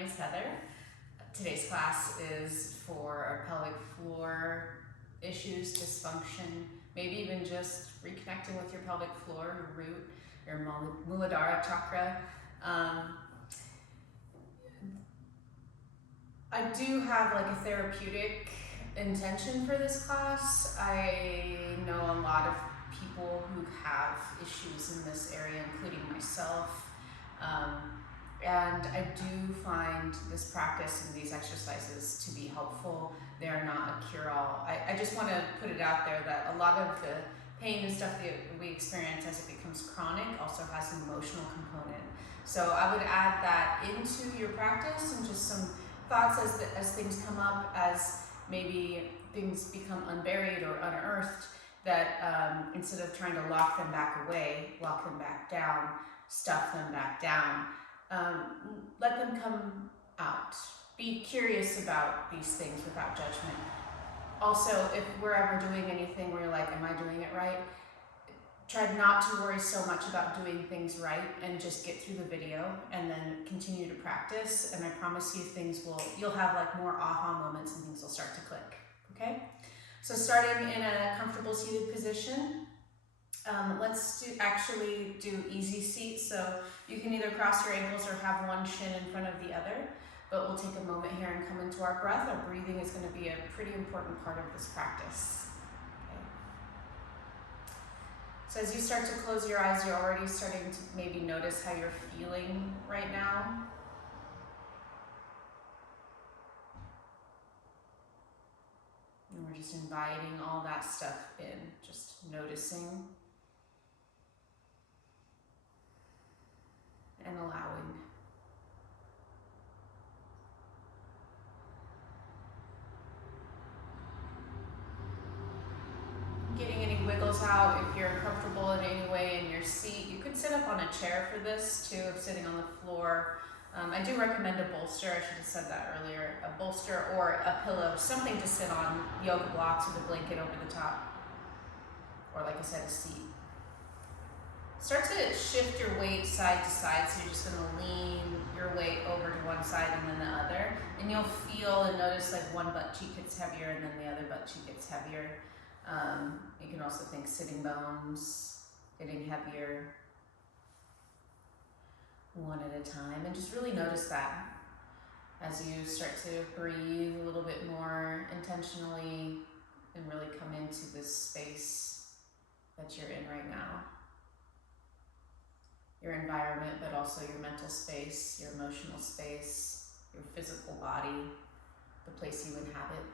name is Heather. Today's class is for pelvic floor issues, dysfunction, maybe even just reconnecting with your pelvic floor, your root, your Muladhara chakra. I do have like a therapeutic intention for this class. I know a lot of people who have issues in this area, including myself. And I do find this practice and these exercises to be helpful. They are not a cure-all. I just want to put it out there that a lot of the pain and stuff that we experience as it becomes chronic also has an emotional component. So I would add that into your practice and just some thoughts as things come up, as maybe things become unburied or unearthed, that instead of trying to lock them back away, lock them back down, stuff them back down, let them come out. Be curious about these things without judgment. Also, if we're ever doing anything where you're like, am I doing it right? Try not to worry so much about doing things right and just get through the video and then continue to practice. And I promise you you'll have like more aha moments and things will start to click, okay? So starting in a comfortable seated position, let's actually do easy seat. So you can either cross your ankles or have one shin in front of the other, but we'll take a moment here and come into our breath. Our breathing is going to be a pretty important part of this practice. Okay. So as you start to close your eyes, you're already starting to maybe notice how you're feeling right now. And we're just inviting all that stuff in, just noticing and allowing. Getting any wiggles out. If you're comfortable in any way in your seat, you could sit up on a chair for this too, if sitting on the floor. I do recommend a bolster. I should have said that earlier. A bolster or a pillow, something to sit on, yoga blocks with a blanket over the top. Or like I said, a seat. Start to shift your weight side to side, so you're just going to lean your weight over to one side and then the other. And you'll feel and notice like one butt cheek gets heavier and then the other butt cheek gets heavier. You can also think sitting bones getting heavier one at a time, and just really notice that as you start to breathe a little bit more intentionally and really come into this space that you're in right now. Your environment, but also your mental space, your emotional space, your physical body, the place you inhabit.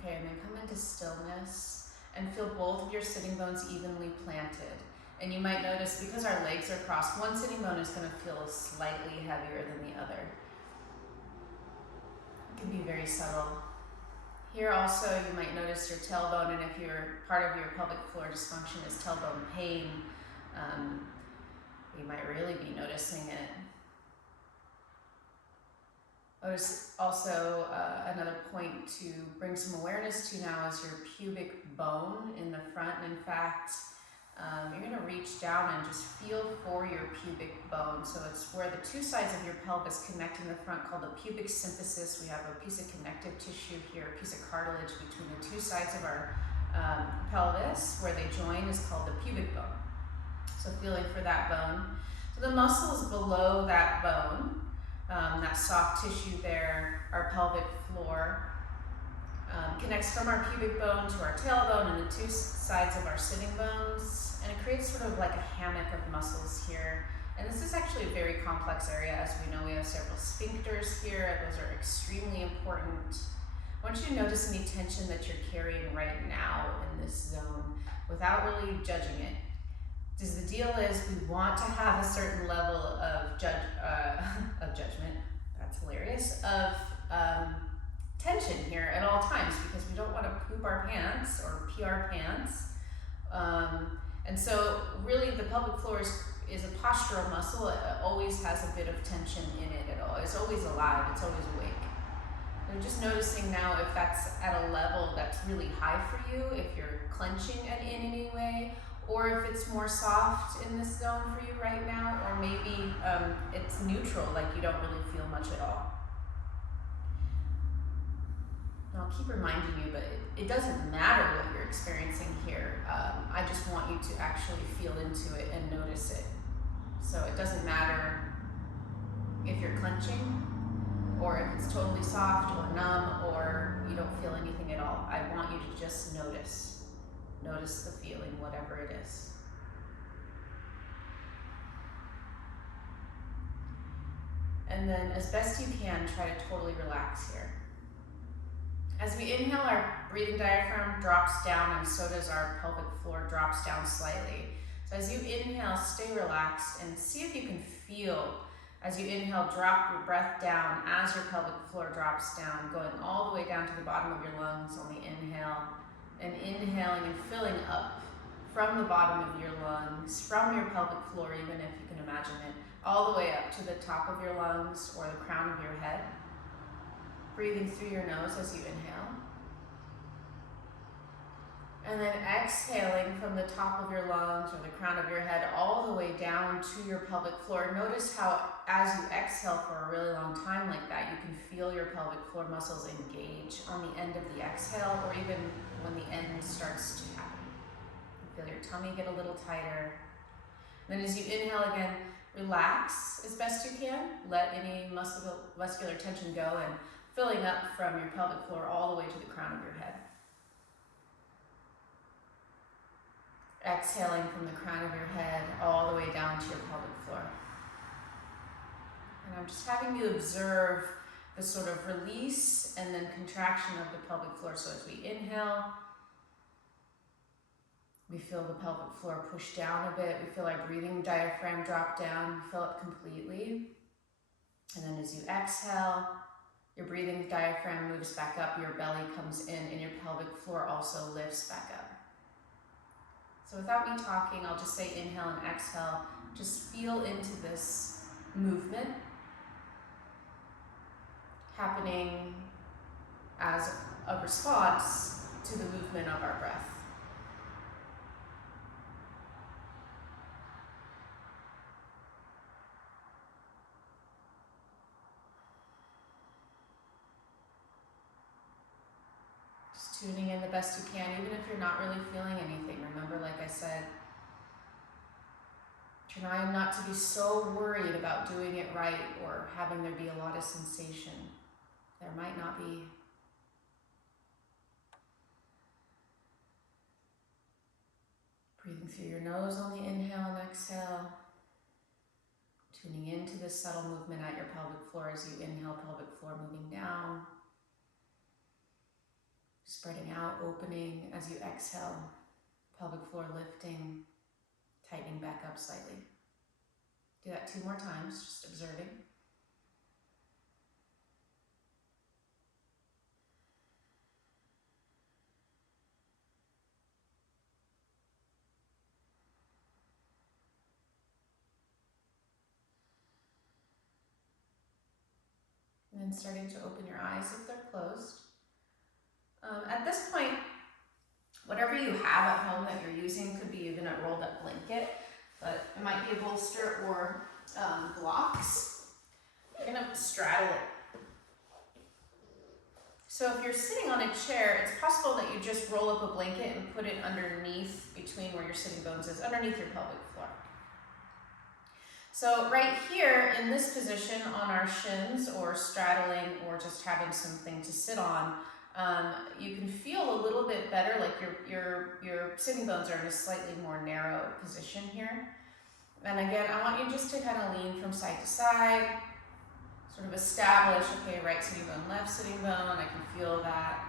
Okay, and then come into stillness and feel both of your sitting bones evenly planted. And you might notice, because our legs are crossed, one sitting bone is going to feel slightly heavier than the other. It can be very subtle. Here also, you might notice your tailbone, and if part of your pelvic floor dysfunction is tailbone pain, you might really be noticing it. Notice also another point to bring some awareness to now is your pubic bone in the front. And in fact, you're going to reach down and just feel for your pubic bone. So it's where the two sides of your pelvis connect in the front, called the pubic symphysis. We have a piece of connective tissue here, a piece of cartilage between the two sides of our pelvis. Where they join is called the pubic bone. So feeling for that bone. So the muscles below that bone, that soft tissue there, our pelvic floor, connects from our pubic bone to our tailbone and the two sides of our sitting bones, and it creates sort of like a hammock of muscles here. And this is actually a very complex area. As we know, we have several sphincters here. Those are extremely important. I want you to notice any tension that you're carrying right now in this zone without really judging it. Because the deal is we want to have a certain level of judgment, that's hilarious, of tension here at all times, because we don't want to poop our pants or pee our pants. And so really the pelvic floor is a postural muscle. It always has a bit of tension in it. It's always alive, it's always awake. They're just noticing now if that's at a level that's really high for you, if you're clenching it in any way, or if it's more soft in this zone for you right now, or maybe it's neutral, like you don't really feel much at all. And I'll keep reminding you, but it doesn't matter what you're experiencing here. I just want you to actually feel into it and notice it. So it doesn't matter if you're clenching, or if it's totally soft or numb, or you don't feel anything at all. I want you to just notice. Notice the feeling, whatever it is. And then as best you can, try to totally relax here. As we inhale, our breathing diaphragm drops down, and so does our pelvic floor, drops down slightly. So as you inhale, stay relaxed and see if you can feel, as you inhale, drop your breath down as your pelvic floor drops down, going all the way down to the bottom of your lungs on the inhale, and inhaling and filling up from the bottom of your lungs, from your pelvic floor, even if you can imagine it, all the way up to the top of your lungs or the crown of your head. Breathing through your nose as you inhale. And then exhaling from the top of your lungs or the crown of your head all the way down to your pelvic floor. Notice how as you exhale for a really long time like that, you can feel your pelvic floor muscles engage on the end of the exhale, or even when the end starts to happen. You feel your tummy get a little tighter. Then as you inhale again, relax as best you can. Let any muscular tension go, and filling up from your pelvic floor all the way to the crown of your head. Exhaling from the crown of your head all the way down to your pelvic floor. And I'm just having you observe the sort of release and then contraction of the pelvic floor. So as we inhale, we feel the pelvic floor push down a bit. We feel our breathing diaphragm drop down, fill up completely. And then as you exhale, your breathing diaphragm moves back up, your belly comes in, and your pelvic floor also lifts back up. So without me talking, I'll just say inhale and exhale. Just feel into this movement happening as a response to the movement of our breath. Tuning in the best you can, even if you're not really feeling anything. Remember, like I said, try not to be so worried about doing it right or having there be a lot of sensation. There might not be. Breathing through your nose on the inhale and exhale. Tuning into this subtle movement at your pelvic floor as you inhale, pelvic floor moving down. Spreading out, opening as you exhale, pelvic floor lifting, tightening back up slightly. Do that 2 more times, just observing. And then starting to open your eyes if they're closed. At this point, whatever you have at home that you're using, could be even a rolled up blanket, but it might be a bolster or blocks. You're gonna straddle it. So if you're sitting on a chair, it's possible that you just roll up a blanket and put it underneath, between where your sitting bones is, underneath your pelvic floor. So right here in this position on our shins, or straddling, or just having something to sit on, you can feel a little bit better, like your sitting bones are in a slightly more narrow position here. And again, I want you just to kind of lean from side to side, sort of establish, okay, right sitting bone, left sitting bone, I can feel that.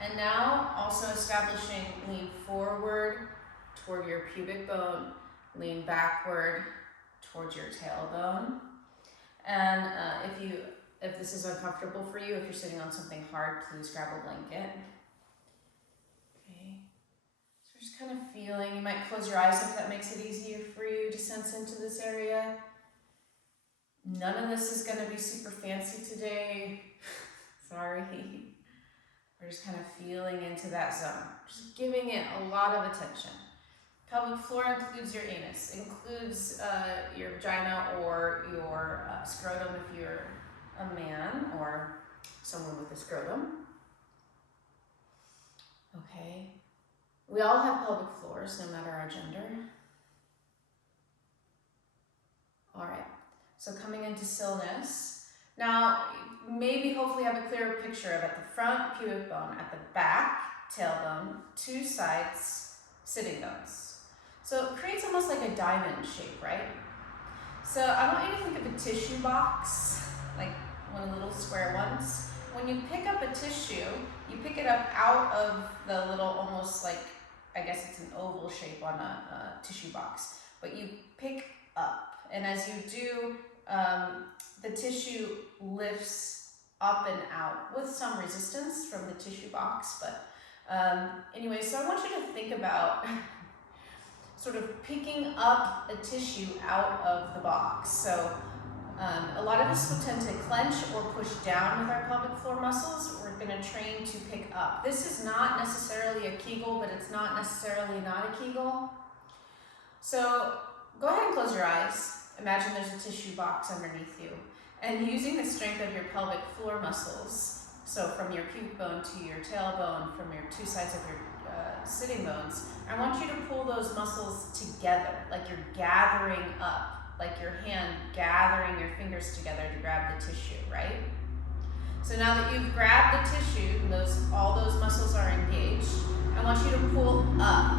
And now also establishing, lean forward toward your pubic bone, lean backward towards your tailbone. And if this is uncomfortable for you, if you're sitting on something hard, please grab a blanket. Okay. So just kind of feeling, you might close your eyes if that makes it easier for you to sense into this area. None of this is going to be super fancy today. Sorry. We're just kind of feeling into that zone. Just giving it a lot of attention. Pelvic floor includes your anus, includes your vagina or your scrotum if you're a man or someone with a scrotum. Okay. We all have pelvic floors, no matter our gender. All right. So coming into stillness. Now, maybe hopefully have a clearer picture of at the front, pubic bone, at the back, tailbone, two sides, sitting bones. So it creates almost like a diamond shape, right? So I want you to think of a tissue box, like one of the little square ones. When you pick up a tissue, you pick it up out of the little, almost like, I guess it's an oval shape on a tissue box, but you pick up. And as you do, the tissue lifts up and out with some resistance from the tissue box. But anyway, so I want you to think about sort of picking up a tissue out of the box. So a lot of us will tend to clench or push down with our pelvic floor muscles. We're going to train to pick up. This is not necessarily a Kegel, but it's not necessarily not a Kegel. So go ahead and close your eyes. Imagine there's a tissue box underneath you. And using the strength of your pelvic floor muscles, so from your pubic bone to your tailbone, from your two sides of your sitting bones, I want you to pull those muscles together, like you're gathering up, like your hand gathering your fingers together to grab the tissue, right? So now that you've grabbed the tissue and all those muscles are engaged, I want you to pull up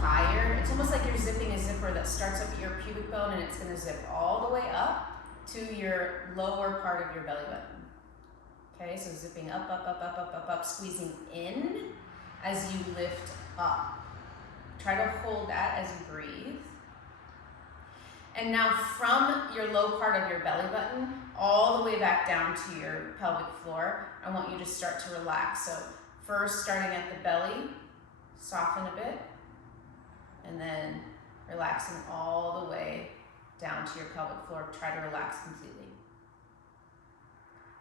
higher. It's almost like you're zipping a zipper that starts up at your pubic bone and it's going to zip all the way up to your lower part of your belly button. Okay, so zipping up, up, up, up, up, up, up, squeezing in as you lift up. Try to hold that as you breathe. And now from your low part of your belly button, all the way back down to your pelvic floor, I want you to start to relax. So first starting at the belly, soften a bit, and then relaxing all the way down to your pelvic floor. Try to relax completely.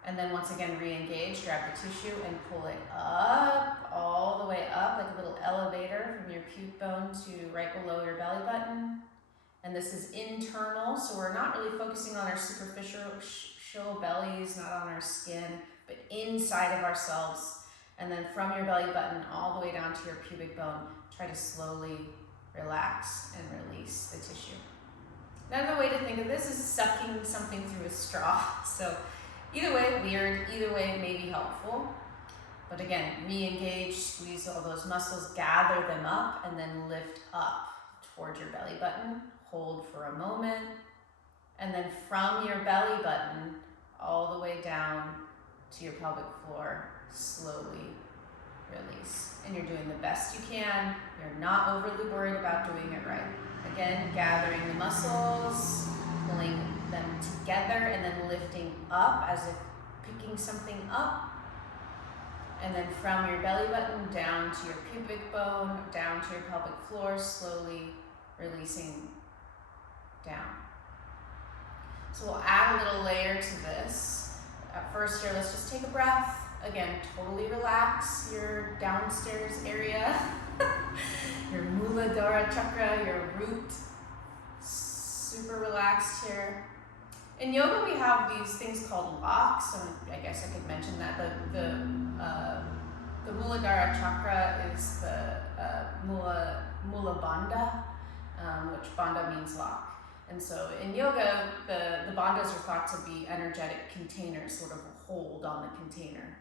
And then once again, re-engage, grab the tissue and pull it up, all the way up, like a little elevator from your pubic bone to right below your belly button. And this is internal, so we're not really focusing on our superficial bellies, not on our skin, but inside of ourselves. And then from your belly button all the way down to your pubic bone, try to slowly relax and release the tissue. Another way to think of this is sucking something through a straw. So either way, weird, either way may be helpful. But again, re-engage, squeeze all those muscles, gather them up, and then lift up towards your belly button. Hold for a moment. And then from your belly button all the way down to your pelvic floor, slowly release. And you're doing the best you can. You're not overly worried about doing it right. Again, gathering the muscles, pulling them together, and then lifting up as if picking something up. And then from your belly button down to your pubic bone, down to your pelvic floor, slowly releasing down. So we'll add a little layer to this. At first here, let's just take a breath. Again, totally relax your downstairs area, your Muladhara chakra, your root. Super relaxed here. In yoga, we have these things called locks, and I guess I could mention that. The Muladhara chakra is the Mula Bandha, which Bandha means lock. And so in yoga, the bandhas are thought to be energetic containers, sort of a hold on the container.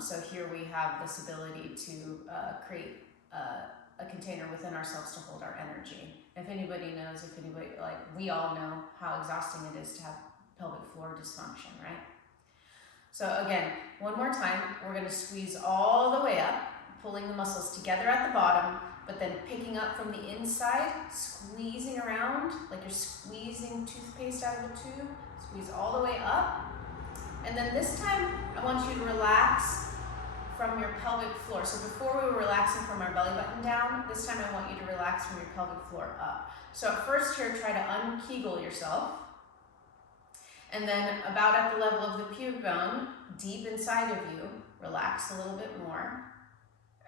So here we have this ability to create a container within ourselves to hold our energy. If anybody knows, like we all know how exhausting it is to have pelvic floor dysfunction, right? So again, one more time, we're going to squeeze all the way up, pulling the muscles together at the bottom, but then picking up from the inside, squeezing around like you're squeezing toothpaste out of a tube. Squeeze all the way up. And then this time, I want you to relax from your pelvic floor. So before we were relaxing from our belly button down, this time I want you to relax from your pelvic floor up. So at first here, try to unkegel yourself. And then about at the level of the pubic bone, deep inside of you, relax a little bit more.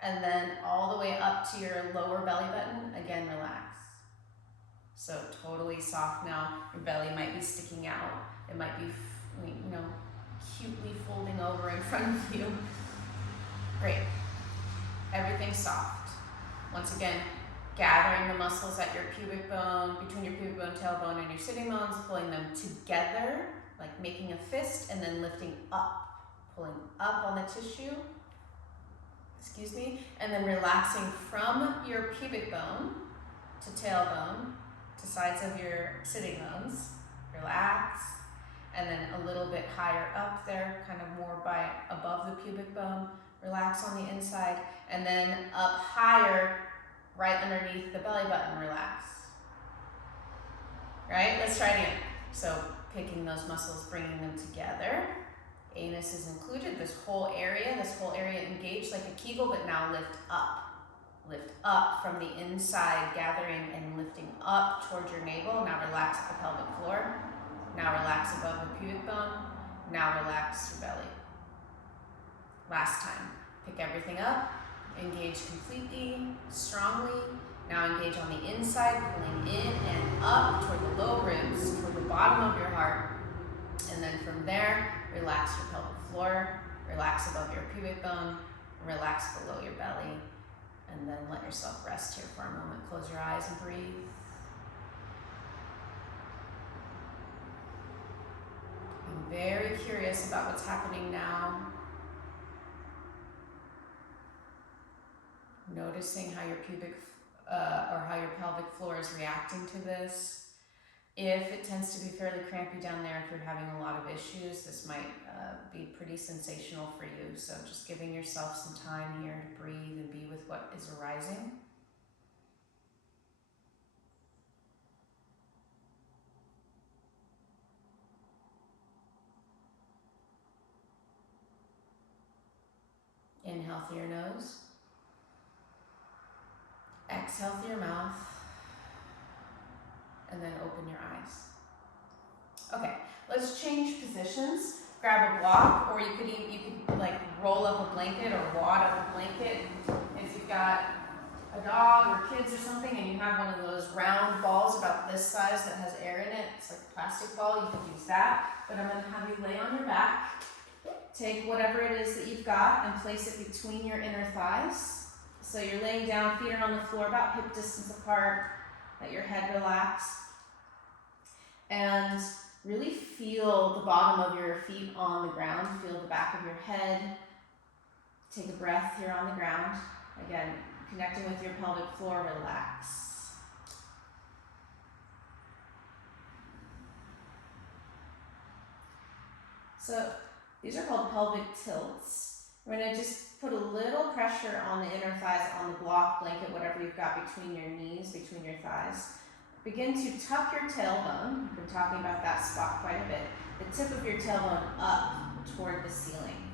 And then all the way up to your lower belly button, again, relax. So totally soft now. Your belly might be sticking out. It might be, cutely folding over in front of you. Great. Everything's soft. Once again, gathering the muscles at your pubic bone, between your pubic bone, tailbone, and your sitting bones, pulling them together, like making a fist, and then lifting up, pulling up on the tissue, and then relaxing from your pubic bone to tailbone, to sides of your sitting bones, relax, and then a little bit higher up there, kind of more by above the pubic bone, relax on the inside, and then up higher, right underneath the belly button, relax. Right, let's try it again. So picking those muscles, bringing them together. Anus is included, this whole area engaged like a Kegel, but now lift up. Lift up from the inside, gathering and lifting up towards your navel. Now relax at the pelvic floor. Now relax above the pubic bone. Now relax your belly. Last time. Pick everything up, engage completely, strongly. Now engage on the inside, pulling in and up toward the low ribs, toward the bottom of your heart. And then from there, relax your pelvic floor, relax above your pubic bone, relax below your belly. And then let yourself rest here for a moment. Close your eyes and breathe. I'm very curious about what's happening now. Noticing how your pubic or how your pelvic floor is reacting to this. If it tends to be fairly crampy down there, if you're having a lot of issues, this might be pretty sensational for you. So just giving yourself some time here to breathe and be with what is arising. Inhale through your nose. Exhale through your mouth. And then open your eyes. Okay, let's change positions. Grab a block, or you could like roll up a blanket or wad up a blanket. If you've got a dog or kids or something and you have one of those round balls about this size that has air in it, it's like a plastic ball, you can use that. But I'm going to have you lay on your back. Take whatever it is that you've got and place it between your inner thighs. So you're laying down, feet are on the floor about hip distance apart. Let your head relax. And really feel the bottom of your feet on the ground. Feel the back of your head. Take a breath here on the ground. Again, connecting with your pelvic floor, relax. So these are called pelvic tilts. We're going to just put a little pressure on the inner thighs, on the block, blanket, whatever you've got between your knees, between your thighs. Begin to tuck your tailbone. We've been talking about that spot quite a bit. The tip of your tailbone up toward the ceiling.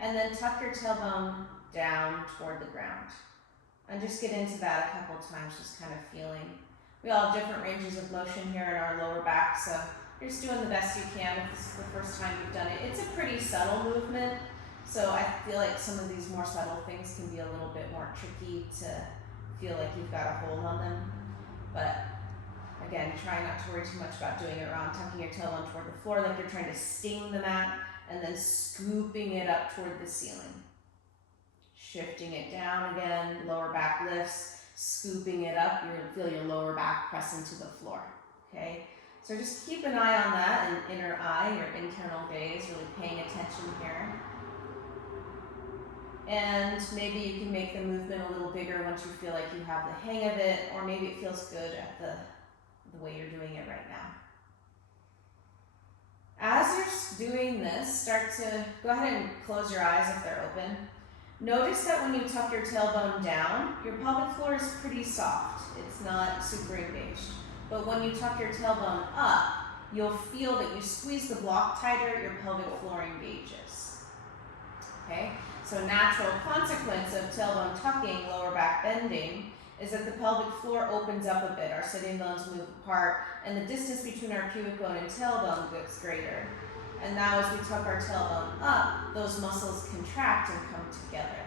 And then tuck your tailbone down toward the ground. And just get into that a couple times, just kind of feeling. We all have different ranges of motion here in our lower back, so you're just doing the best you can. If this is the first time you've done it, it's a pretty subtle movement. So I feel like some of these more subtle things can be a little bit more tricky to feel like you've got a hold on them. But again, try not to worry too much about doing it wrong. Tucking your tailbone toward the floor like you're trying to sting the mat, and then scooping it up toward the ceiling. Shifting it down again, lower back lifts, scooping it up. You're gonna feel your lower back press into the floor, okay? So just keep an eye on that, an inner eye, your internal gaze, really paying attention here. And maybe you can make the movement a little bigger once you feel like you have the hang of it, or maybe it feels good at the way you're doing it right now. As you're doing this, start to go ahead and close your eyes if they're open. Notice that when you tuck your tailbone down, your pelvic floor is pretty soft. It's not super engaged. But when you tuck your tailbone up, you'll feel that you squeeze the block tighter, your pelvic floor engages. Okay? So a natural consequence of tailbone tucking, lower back bending, is that the pelvic floor opens up a bit. Our sitting bones move apart, and the distance between our pubic bone and tailbone gets greater. And now as we tuck our tailbone up, those muscles contract and come together.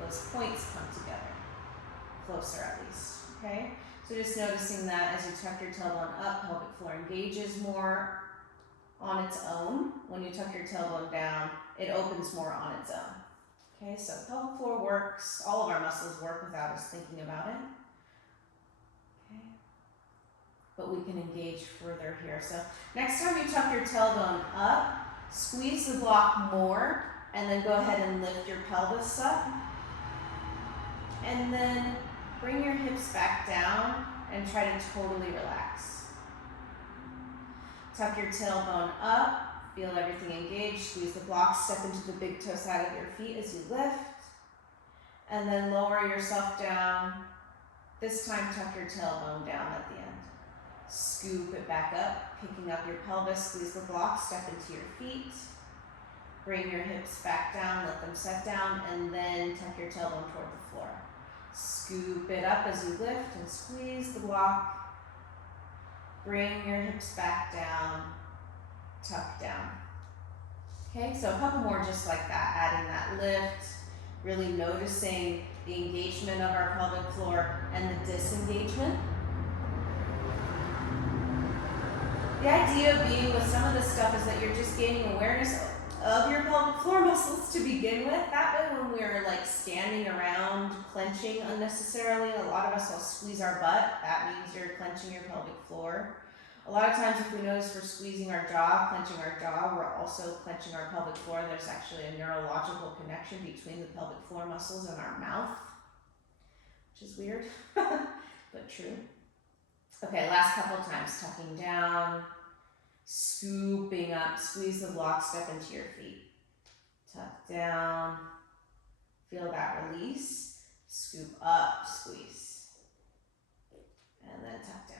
Those points come together, closer at least, okay? So just noticing that as you tuck your tailbone up, pelvic floor engages more on its own. When you tuck your tailbone down, it opens more on its own. Okay, so pelvic floor works, all of our muscles work without us thinking about it. Okay, but we can engage further here. So next time you tuck your tailbone up, squeeze the block more, and then go ahead and lift your pelvis up. And then bring your hips back down and try to totally relax. Tuck your tailbone up. Feel everything engage, squeeze the block, step into the big toe side of your feet as you lift, and then lower yourself down. This time tuck your tailbone down at the end. Scoop it back up, picking up your pelvis, squeeze the block, step into your feet. Bring your hips back down, let them set down, and then tuck your tailbone toward the floor. Scoop it up as you lift and squeeze the block. Bring your hips back down. Tuck down. Okay, so a couple more just like that, adding that lift, really noticing the engagement of our pelvic floor and the disengagement. The idea being with some of this stuff is that you're just gaining awareness of your pelvic floor muscles to begin with. That way when we're like standing around clenching unnecessarily, a lot of us will squeeze our butt. That means you're clenching your pelvic floor. A lot of times if we notice we're squeezing our jaw, clenching our jaw, we're also clenching our pelvic floor. There's actually a neurological connection between the pelvic floor muscles and our mouth, which is weird, but true. Okay, last couple of times, tucking down, scooping up, squeeze the block, step into your feet. Tuck down, feel that release, scoop up, squeeze, and then tuck down.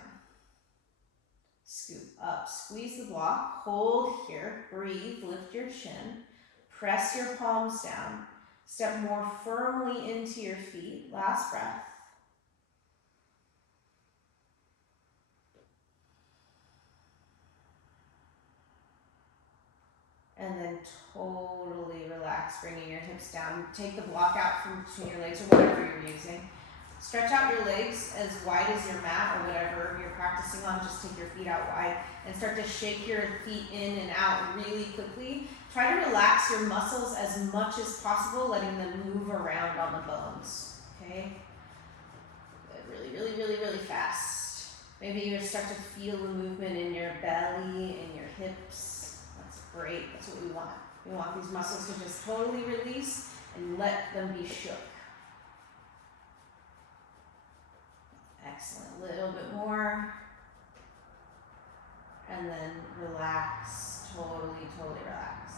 Scoop up, squeeze the block, hold here, breathe, lift your chin, press your palms down, step more firmly into your feet, last breath. And then totally relax, bringing your hips down. Take the block out from between your legs or whatever you're using. Stretch out your legs as wide as your mat or whatever you're practicing on. Just take your feet out wide and start to shake your feet in and out really quickly. Try to relax your muscles as much as possible, letting them move around on the bones, okay? Good. Really, really, really, really fast. Maybe you start to feel the movement in your belly and your hips. That's great. That's what we want. We want these muscles to just totally release and let them be shook. Excellent. A little bit more. And then relax. Totally, totally relax.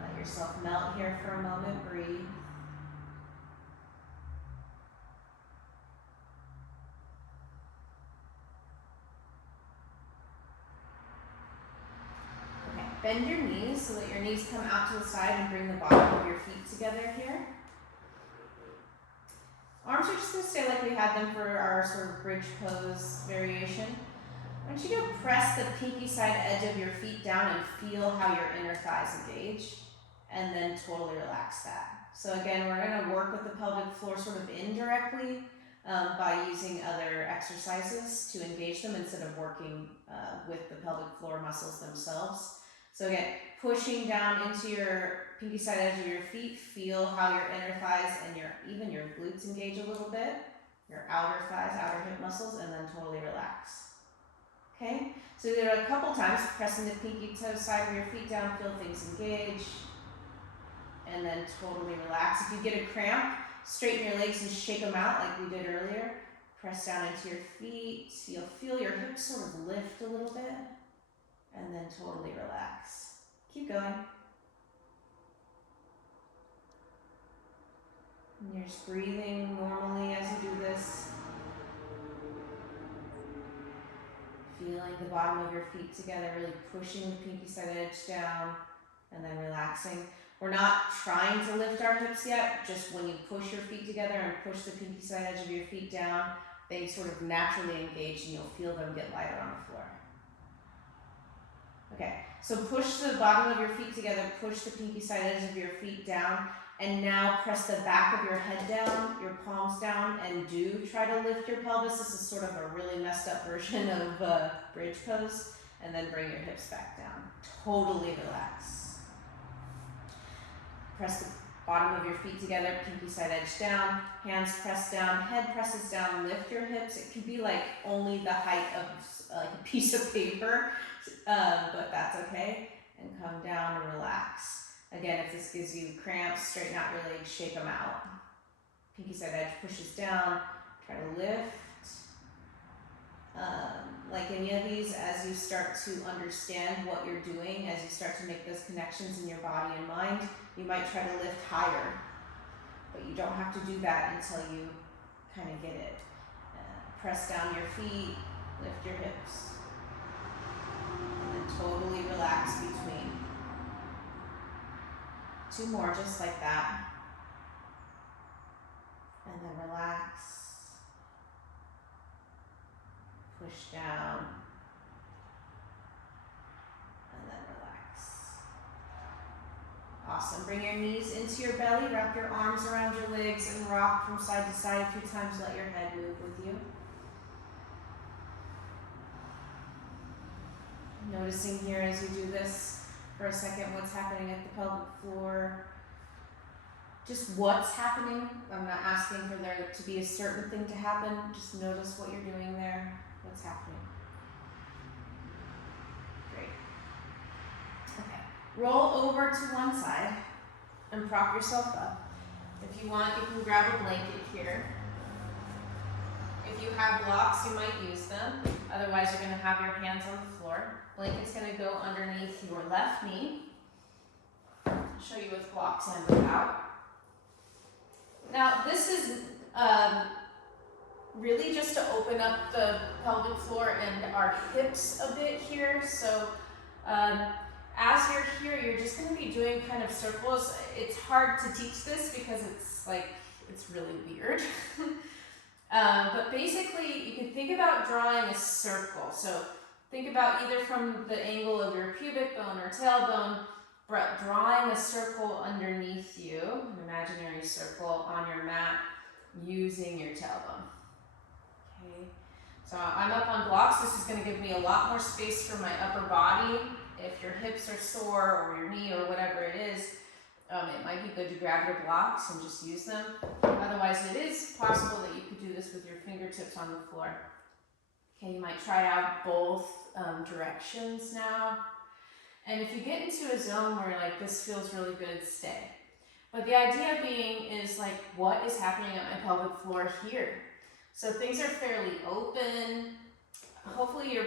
Let yourself melt here for a moment. Breathe. Okay. Bend your knees so that your knees come out to the side and bring the bottom of your feet together here. Arms are just going to stay like we had them for our sort of bridge pose variation. I want you to press the pinky side edge of your feet down and feel how your inner thighs engage, and then totally relax that. So again, we're going to work with the pelvic floor sort of indirectly by using other exercises to engage them instead of working with the pelvic floor muscles themselves. So again, pushing down into your pinky side edge of your feet, feel how your inner thighs and even your glutes engage a little bit, your outer thighs, outer hip muscles, and then totally relax. Okay, so do it a couple times, pressing the pinky toe side of your feet down, feel things engage, and then totally relax. If you get a cramp, straighten your legs and shake them out like we did earlier. Press down into your feet. You'll feel your hips sort of lift a little bit, and then totally relax. Keep going. And you're just breathing normally as you do this. Feeling the bottom of your feet together, really pushing the pinky side edge down, and then relaxing. We're not trying to lift our hips yet, just when you push your feet together and push the pinky side edge of your feet down, they sort of naturally engage and you'll feel them get lighter on the floor. Okay, so push the bottom of your feet together, push the pinky side edge of your feet down, and now press the back of your head down, your palms down, and do try to lift your pelvis. This is sort of a really messed up version of bridge pose, and then bring your hips back down. Totally relax. Press the bottom of your feet together, pinky side edge down, hands pressed down, head presses down, lift your hips. It could be like only the height of like a piece of paper, but that's okay. And come down and relax. Again, if this gives you cramps, straighten out your legs, shake them out. Pinky side edge pushes down, try to lift. Like any of these, as you start to understand what you're doing, as you start to make those connections in your body and mind, you might try to lift higher, but you don't have to do that until you kind of get it. Press down your feet, lift your hips, and then totally relax between. 2 more just like that, and then relax. Push down, and then relax. Awesome. Bring your knees into your belly, wrap your arms around your legs, and rock from side to side a few times. Let your head move with you. Noticing here as you do this for a second what's happening at the pelvic floor. Just what's happening. I'm not asking for there to be a certain thing to happen. Just notice what you're doing there. What's happening? Great. Okay. Roll over to one side and prop yourself up. If you want, you can grab a blanket here. If you have blocks, you might use them. Otherwise, you're going to have your hands on the floor. Blanket's going to go underneath your left knee. I'll show you with blocks and without. Now, this is really just to open up the pelvic floor and our hips a bit here. So as you're here, you're just going to be doing kind of circles. It's hard to teach this because it's really weird. But basically, you can think about drawing a circle. So think about either from the angle of your pubic bone or tailbone, drawing a circle underneath you, an imaginary circle on your mat using your tailbone. Okay, so I'm up on blocks. This is going to give me a lot more space for my upper body. If your hips are sore or your knee or whatever it is, it might be good to grab your blocks and just use them. Otherwise, it is possible that you could do this with your fingertips on the floor. Okay, you might try out both directions now. And if you get into a zone where like this feels really good, stay. But the idea being is like, what is happening at my pelvic floor here? So things are fairly open. Hopefully you're,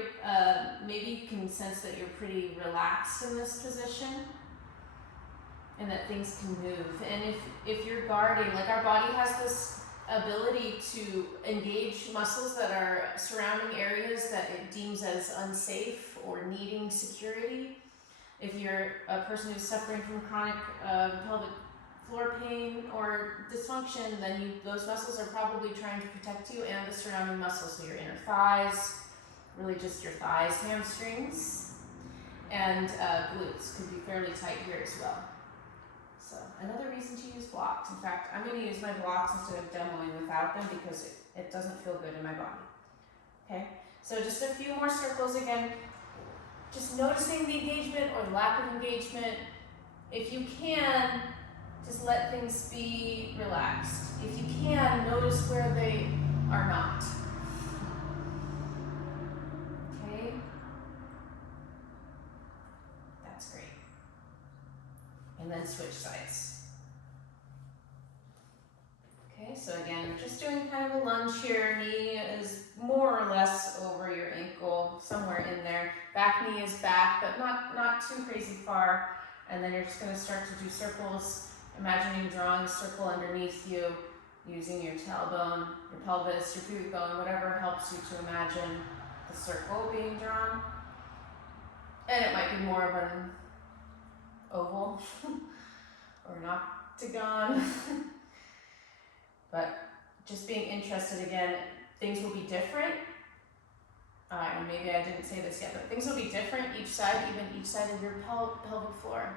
maybe you can sense that you're pretty relaxed in this position and that things can move. And if you're guarding, like our body has this ability to engage muscles that are surrounding areas that it deems as unsafe or needing security. If you're a person who's suffering from chronic pelvic floor pain or dysfunction, then those muscles are probably trying to protect you and the surrounding muscles, so your inner thighs, really just your thighs, hamstrings, and glutes could be fairly tight here as well. So another reason to use blocks. In fact, I'm going to use my blocks instead of demoing without them because it doesn't feel good in my body. Okay, so just a few more circles again. Just noticing the engagement or the lack of engagement. If you can, just let things be relaxed. If you can, notice where they are not. Okay? That's great. And then switch sides. Okay, so again, just doing kind of a lunge here. Knee is more or less over your ankle, somewhere in there. Back knee is back, but not too crazy far. And then you're just going to start to do circles, imagining drawing a circle underneath you, using your tailbone, your pelvis, your pubic bone, whatever helps you to imagine the circle being drawn. And it might be more of an oval. or an octagon. But just being interested again, things will be different. And maybe I didn't say this yet, but things will be different each side, even each side of your pelvic floor.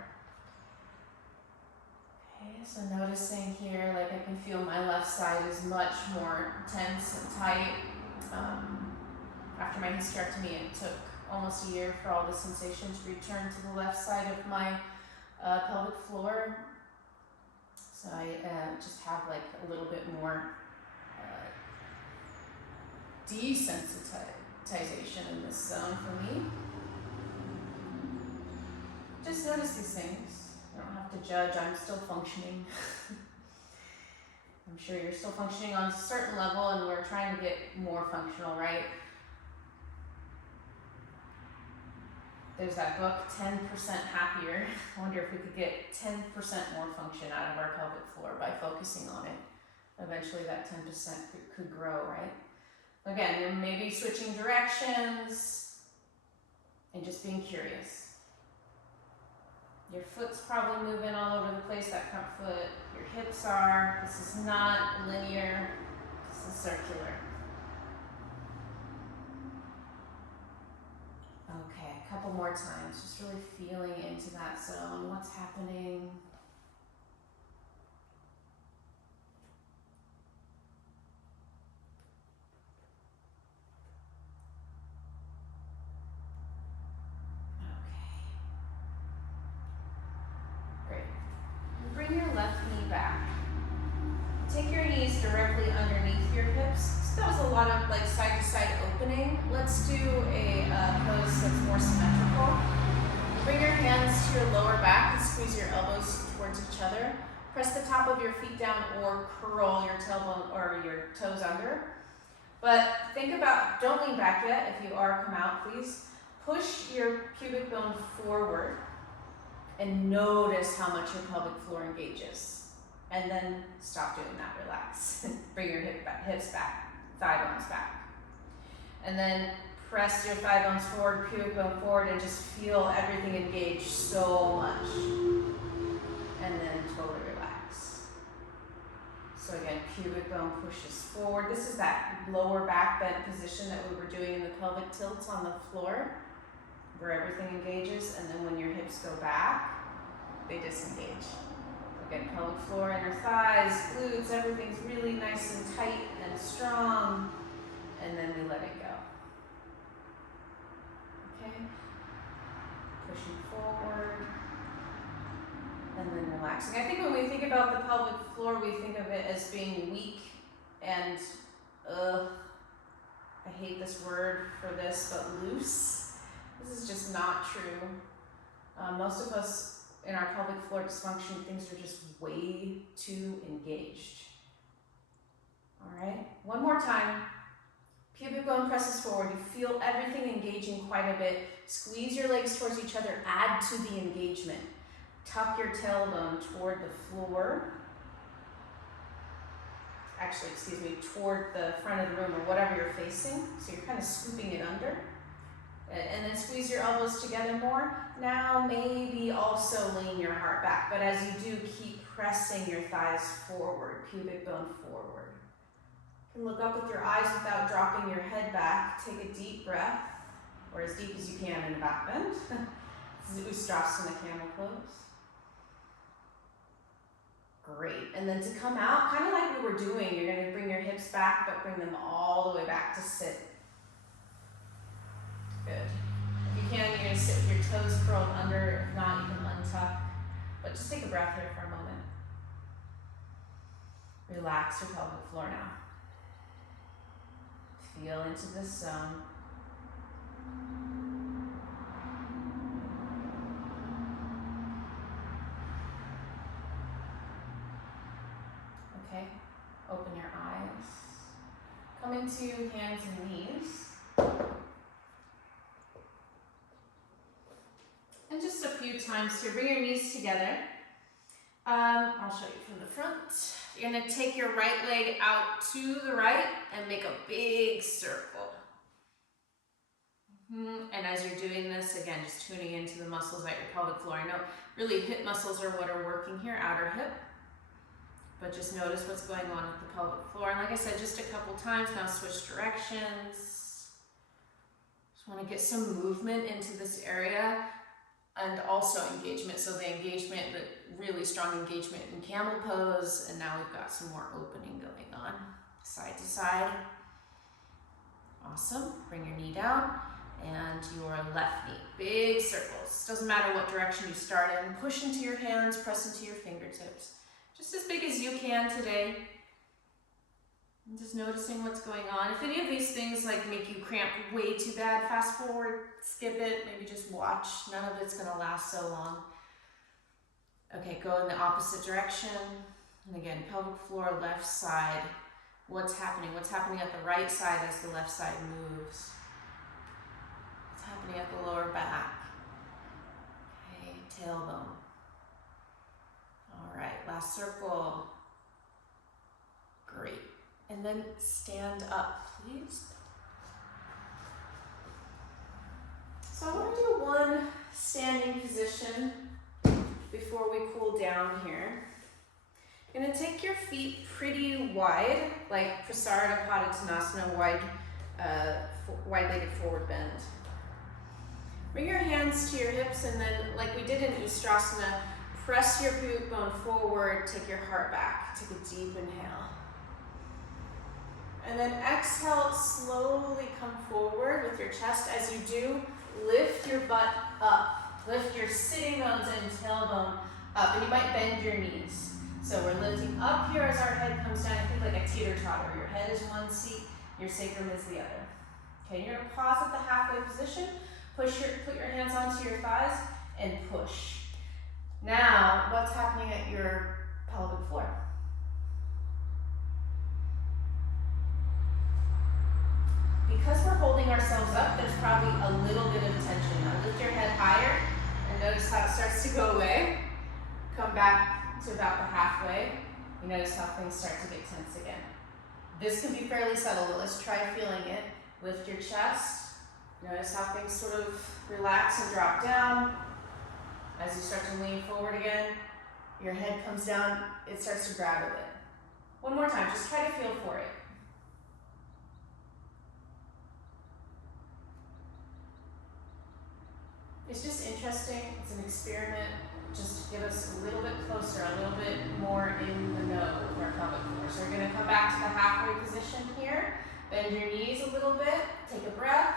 Okay, so noticing here, like I can feel my left side is much more tense and tight. After my hysterectomy, it took almost a year for all the sensation to return to the left side of my pelvic floor. So I just have like a little bit more desensitization in this zone for me. Just notice these things. You don't have to judge, I'm still functioning. I'm sure you're still functioning on a certain level, and we're trying to get more functional, right? There's that book, 10% Happier. I wonder if we could get 10% more function out of our pelvic floor by focusing on it. Eventually that 10% could grow, right? Again, you're maybe switching directions and just being curious. Your foot's probably moving all over the place, that front foot. Your hips are. This is not linear, this is circular. Okay, a couple more times, just really feeling into that zone, what's happening. Okay, great. Bring your left knee back. Take your knees directly underneath your hips. So that was a lot of like side to side opening. Let's do a pose that's more symmetrical. Bring your hands to your lower back and squeeze your elbows towards each other. Press the top of your feet down or curl your tailbone or your toes under. But think about, don't lean back yet. If you are, come out, please. Push your pubic bone forward and notice how much your pelvic floor engages. And then stop doing that, relax. Bring your hips back, thigh bones back. And then press your thigh bones forward, pubic bone forward, and just feel everything engage so much. And then totally relax. So again, pubic bone pushes forward. This is that lower back bend position that we were doing in the pelvic tilts on the floor, where everything engages, and then when your hips go back, they disengage. Again, pelvic floor, inner thighs, glutes, everything's really nice and tight and strong, and then we let it go. Okay? Pushing forward, and then relaxing. I think when we think about the pelvic floor, we think of it as being weak and, I hate this word for this, but loose. This is just not true. Most of us in our pelvic floor dysfunction, things are just way too engaged. All right, one more time. Pubic bone presses forward. You feel everything engaging quite a bit. Squeeze your legs towards each other. Add to the engagement. Tuck your tailbone toward the floor. Actually, excuse me, toward the front of the room or whatever you're facing. So you're kind of scooping it under. And then squeeze your elbows together more. Now maybe also lean your heart back, but as you do, keep pressing your thighs forward, pubic bone forward. You can look up with your eyes without dropping your head back. Take a deep breath, or as deep as you can in a back bend. This is Ustrasana camel pose. Great, and then to come out, kind of like we were doing, you're gonna bring your hips back, but bring them all the way back to sit. Good. If you can, you're going to sit with your toes curled under. If not, you can untuck. But just take a breath here for a moment. Relax your pelvic floor now. Feel into this zone. Okay, open your eyes. Come into hands and knees. And just a few times here, bring your knees together. I'll show you from the front. You're gonna take your right leg out to the right and make a big circle. And as you're doing this, again, just tuning into the muscles at your pelvic floor. I know really hip muscles are what are working here, outer hip. But just notice what's going on with the pelvic floor. And like I said, just a couple times, now switch directions. Just want to get some movement into this area and also engagement. So the engagement, the really strong engagement in camel pose. And now we've got some more opening going on, side to side. Awesome. Bring your knee down and your left knee. Big circles. Doesn't matter what direction you start in. Push into your hands, press into your fingertips. Just as big as you can today. And just noticing what's going on. If any of these things like make you cramp way too bad, fast forward, skip it, maybe just watch. None of it's gonna last so long. Okay, go in the opposite direction. And again, pelvic floor, left side. What's happening? What's happening at the right side as the left side moves? What's happening at the lower back? Okay, tailbone. All right, last circle. Great. And then stand up, please. So I want to do one standing position before we cool down here. You're going to take your feet pretty wide, like Prasarada Padottanasana, wide-legged forward bend. Bring your hands to your hips, and then, like we did in Ustrasana, press your boot bone forward, take your heart back. Take a deep inhale. And then exhale, slowly come forward with your chest. As you do, lift your butt up. Lift your sitting bones and tailbone up, and you might bend your knees. So we're lifting up here as our head comes down. Think like a teeter-totter. Your head is one seat, your sacrum is the other. Okay, you're gonna pause at the halfway position. Put your hands onto your thighs and push. Now, what's happening at your pelvic floor? Because we're holding ourselves up, there's probably a little bit of tension. Now lift your head higher and notice how it starts to go away. Come back to about the halfway. You notice how things start to get tense again. This can be fairly subtle, but let's try feeling it. Lift your chest. Notice how things sort of relax and drop down. As you start to lean forward again, your head comes down, it starts to grab a bit. One more time, just try to feel for it. It's just interesting, it's an experiment, just to get us a little bit closer, a little bit more in the know with our pelvic floor. So we're gonna come back to the halfway position here, bend your knees a little bit, take a breath.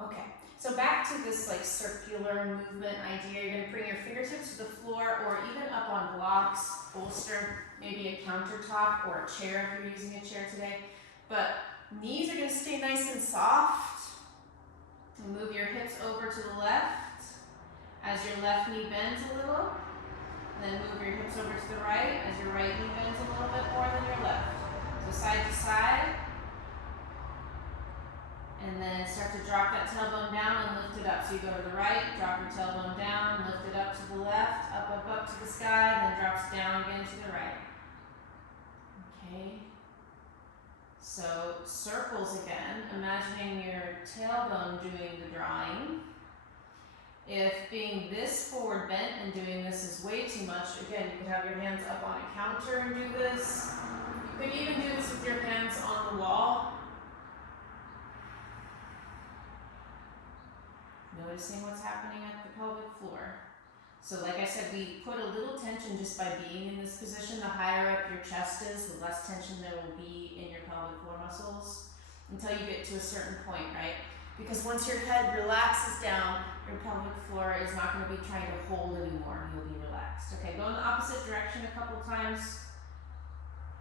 Okay, so back to this like circular movement idea. You're gonna bring your fingertips to the floor or even up on blocks, bolster, maybe a countertop or a chair if you're using a chair today. But knees are gonna stay nice and soft. And move your hips over to the left as your left knee bends a little. And then move your hips over to the right as your right knee bends a little bit more than your left. So side to side. And then start to drop that tailbone down and lift it up. So you go to the right, drop your tailbone down, lift it up to the left, up to the sky, and then drops down again to the right. Okay. So circles again, imagining your tailbone doing the drawing. If being this forward bent and doing this is way too much, again, you could have your hands up on a counter and do this. You could even do this with your hands on the wall. Noticing what's happening at the pelvic floor. So like I said, we put a little tension just by being in this position. The higher up your chest is, the less tension there will be in your pelvic floor muscles until you get to a certain point, right? Because once your head relaxes down, your pelvic floor is not going to be trying to hold anymore. You'll be relaxed. Okay, go in the opposite direction a couple times.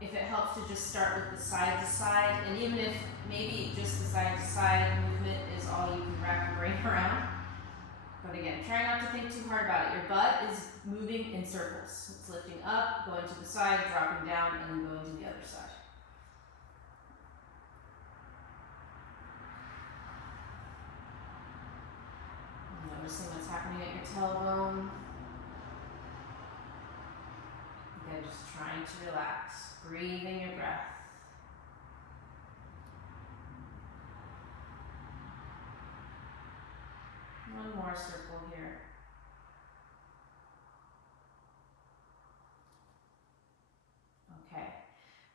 If it helps to just start with the side to side, and even if maybe just the side to side movement is all you can wrap your brain around. But again, try not to think too hard about it. Your butt is moving in circles. It's lifting up, going to the side, dropping down, and then going to the other side. Noticing what's happening at your tailbone. Again, just trying to relax. Breathing your breath. more circle here. Okay.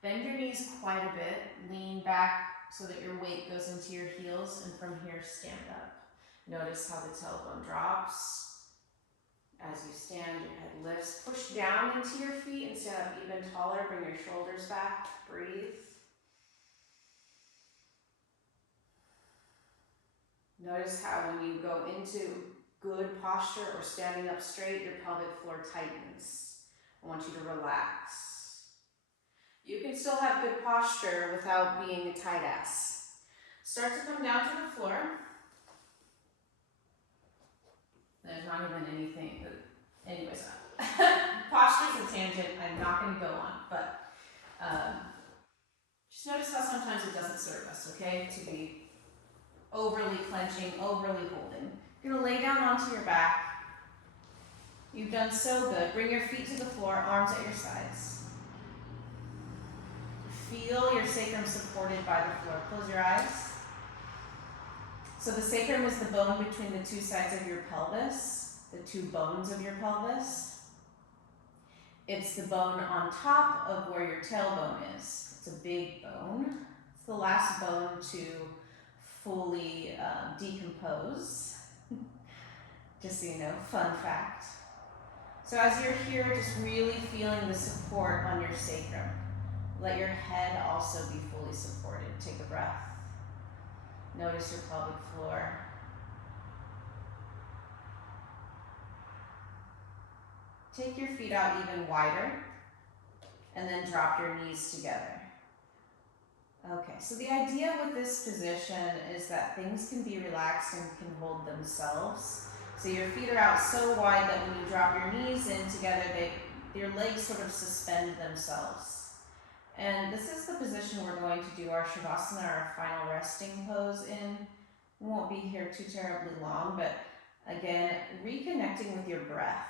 Bend your knees quite a bit. Lean back so that your weight goes into your heels, and from here, stand up. Notice how the tailbone drops. As you stand, your head lifts. Push down into your feet and stand up even taller. Bring your shoulders back. Breathe. Notice how when you go into good posture or standing up straight, your pelvic floor tightens. I want you to relax. You can still have good posture without being a tight ass. Start to come down to the floor. There's not even anything, anyways, posture's a tangent I'm not going to go on, but just notice how sometimes it doesn't serve us, okay, to be overly clenching, overly holding. You're going to lay down onto your back. You've done so good. Bring your feet to the floor, arms at your sides. Feel your sacrum supported by the floor. Close your eyes. So the sacrum is the bone between the two sides of your pelvis, the two bones of your pelvis. It's the bone on top of where your tailbone is. It's a big bone. It's the last bone to fully decompose. Just so you know, fun fact. So as you're here, just really feeling the support on your sacrum. Let your head also be fully supported. Take a breath. Notice your pelvic floor. Take your feet out even wider, and then drop your knees together. Okay, so the idea with this position is that things can be relaxed and can hold themselves. So your feet are out so wide that when you drop your knees in together, your legs sort of suspend themselves. And this is the position we're going to do our Shavasana, our final resting pose in. We won't be here too terribly long, but again, reconnecting with your breath.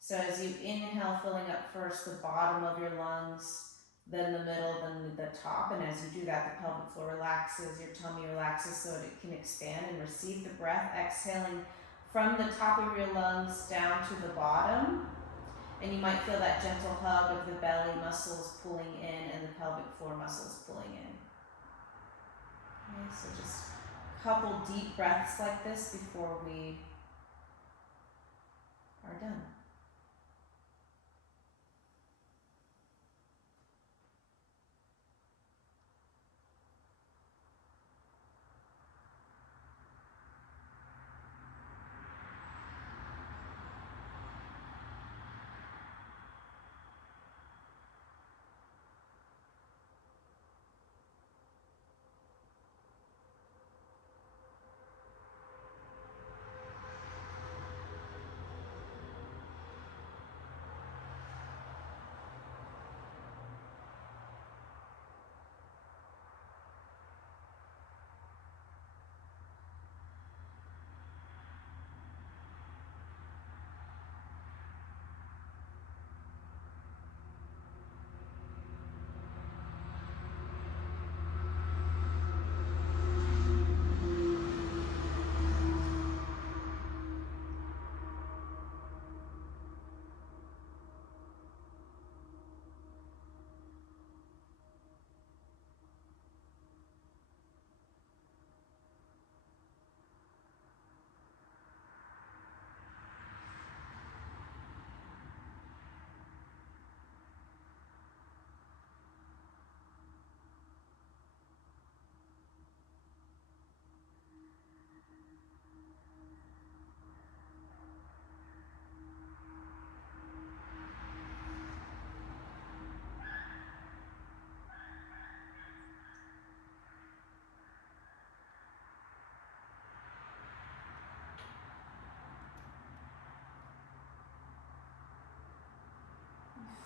So as you inhale, filling up first the bottom of your lungs, then the middle, then the top. And as you do that, the pelvic floor relaxes, your tummy relaxes so that it can expand and receive the breath, exhaling from the top of your lungs down to the bottom. And you might feel that gentle hug of the belly muscles pulling in and the pelvic floor muscles pulling in. Okay, so just a couple deep breaths like this before we are done.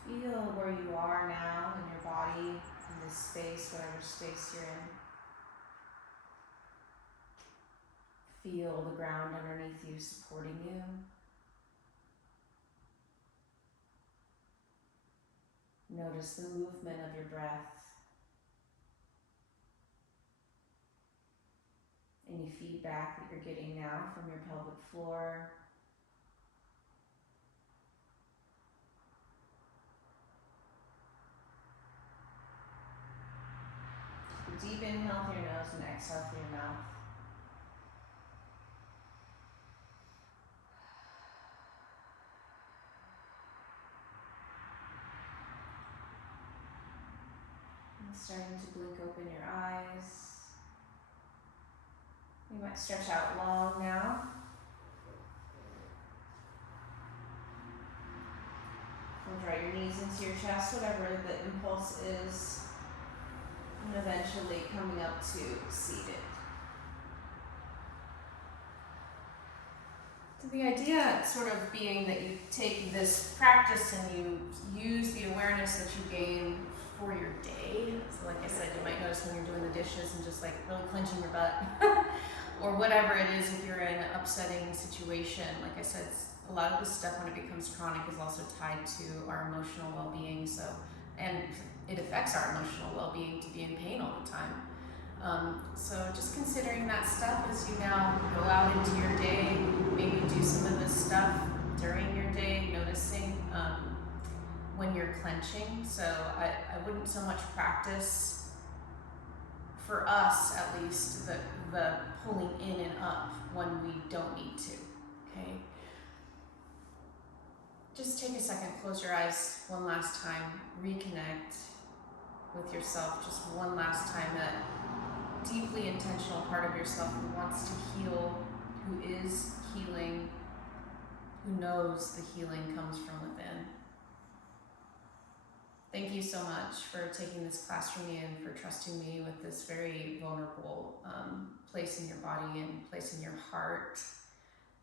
Feel where you are now in your body, in this space, whatever space you're in. Feel the ground underneath you supporting you. Notice the movement of your breath. any feedback that you're getting now from your pelvic floor. Deep inhale through your nose and exhale through your mouth. And starting to blink open your eyes. You might stretch out long now. And draw your knees into your chest, whatever the impulse is. And eventually coming up to seated. So the idea sort of being that you take this practice and you use the awareness that you gain for your day. So like I said, you might notice when you're doing the dishes and just like really clenching your butt or whatever it is if you're in an upsetting situation. Like I said, a lot of this stuff when it becomes chronic is also tied to our emotional well-being. So, and it affects our emotional well-being to be in pain all the time. So just considering that stuff as you now go out into your day, maybe do some of this stuff during your day, noticing when you're clenching. So I wouldn't so much practice, for us at least, the pulling in and up when we don't need to, okay? Just take a second, close your eyes one last time, reconnect with yourself just one last time, that deeply intentional part of yourself who wants to heal, who is healing, who knows the healing comes from within. Thank you so much for taking this class from me and for trusting me with this very vulnerable place in your body and place in your heart.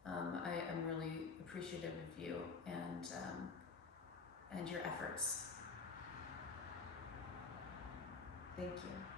I'm really appreciative of you and your efforts. Thank you.